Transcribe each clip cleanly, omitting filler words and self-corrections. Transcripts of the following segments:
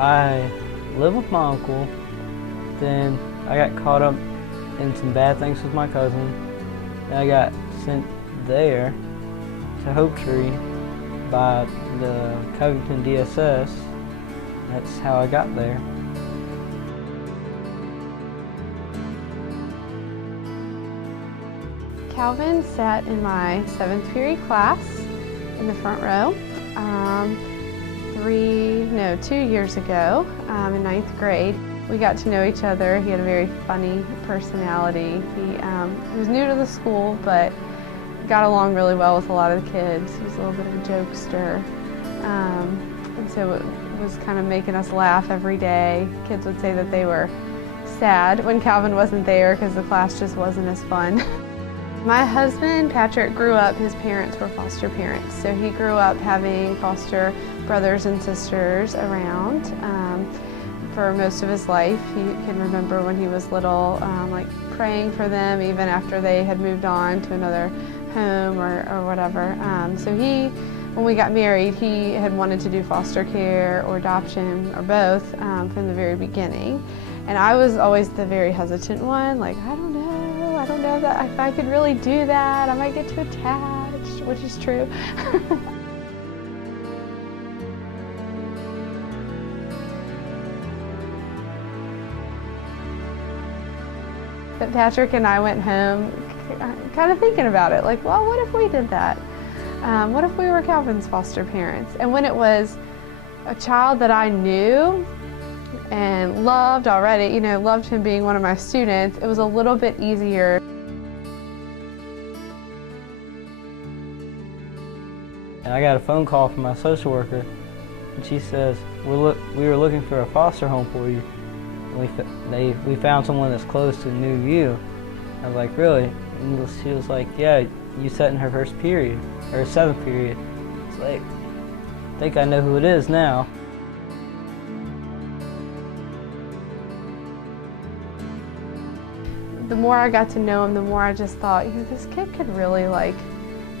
I lived with my uncle, then I got caught up in some bad things with my cousin, and I got sent there to Hope Tree by the Covington DSS. That's how I got there. Calvin sat in my 7th period class in the front row 2 years ago in 9th grade. We got to know each other. He had a very funny personality. He was new to the school, but got along really well with a lot of the kids. He was a little bit of a jokester. And so it was kind of making us laugh every day. Kids would say that they were sad when Calvin wasn't there because the class just wasn't as fun. My husband, Patrick, grew up, his parents were foster parents, so he grew up having foster brothers and sisters around. For most of his life, he can remember when he was little, like praying for them even after they had moved on to another home or whatever. So when we got married, he had wanted to do foster care or adoption or both from the very beginning. And I was always the very hesitant one, like, I don't know if I could really do that. I might get too attached, which is true. But Patrick and I went home kind of thinking about it, like, well, what if we did that? What if we were Calvin's foster parents? And when it was a child that I knew and loved already, loved him being one of my students, it was a little bit easier. And I got a phone call from my social worker, and she says, we were looking for a foster home for you. And we found someone that's close to New You. I was like, really? And she was like, yeah, you sat in her first period, or 7th period. It's like, I think I know who it is now. The more I got to know him, the more I just thought, this kid could really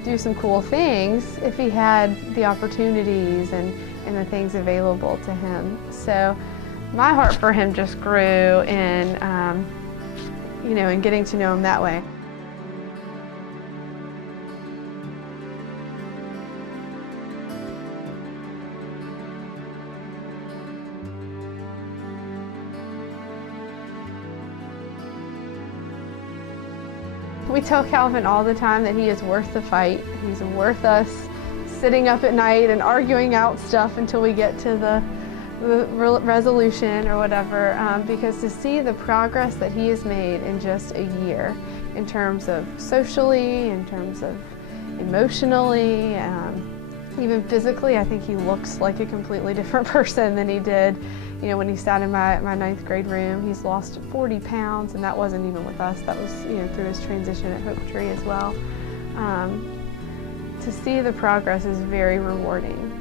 do some cool things if he had the opportunities and the things available to him. So my heart for him just grew in, in getting to know him that way. We tell Calvin all the time that he is worth the fight. He's worth us sitting up at night and arguing out stuff until we get to the resolution or whatever, because to see the progress that he has made in just a year, in terms of socially, in terms of emotionally, even physically, I think he looks like a completely different person than he did when he sat in my 9th grade room. He's lost 40 pounds, and that wasn't even with us. That was through his transition at Hope Tree as well. To see the progress is very rewarding.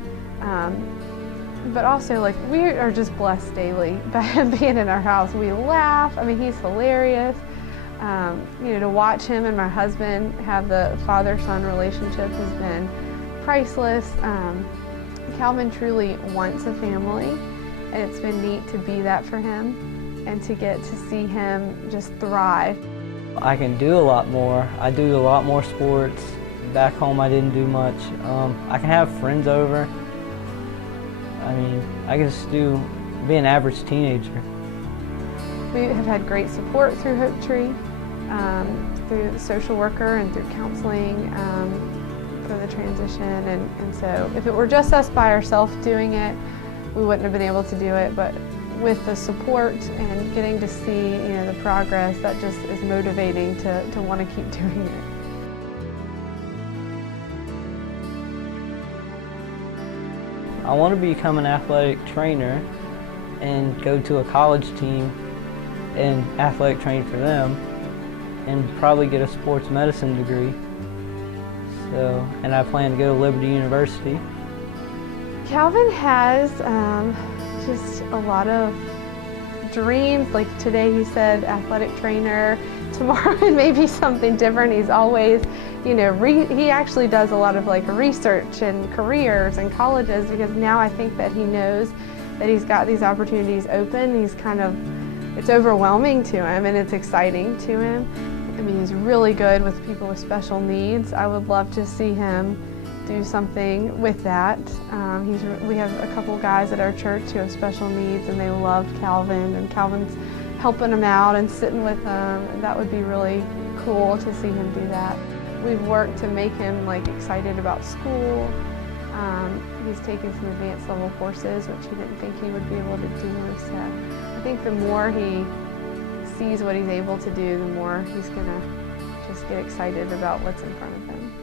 But also, we are just blessed daily by him being in our house. We laugh. I mean, he's hilarious. To watch him and my husband have the father-son relationship has been priceless. Calvin truly wants a family, and it's been neat to be that for him and to get to see him just thrive. I can do a lot more. I do a lot more sports. Back home I didn't do much. I can have friends over. I mean, I can just be an average teenager. We have had great support through Hope Tree, through the social worker and through counseling for the transition. And so if it were just us by ourselves doing it, we wouldn't have been able to do it. But with the support and getting to see the progress, that just is motivating to want to keep doing it. I want to become an athletic trainer and go to a college team and athletic train for them, and probably get a sports medicine degree. And I plan to go to Liberty University. Calvin has just a lot of dreams. Like today he said athletic trainer, tomorrow it may be something different. He's always, he actually does a lot of research and careers and colleges, because now I think that he knows that he's got these opportunities open. It's overwhelming to him and it's exciting to him. I mean, he's really good with people with special needs. I would love to see him do something with that. We have a couple guys at our church who have special needs, and they love Calvin, and Calvin's helping them out and sitting with them. And that would be really cool to see him do that. We've worked to make him excited about school. He's taken some advanced level courses, which he didn't think he would be able to do. So I think the more he sees what he's able to do, the more he's gonna just get excited about what's in front of him.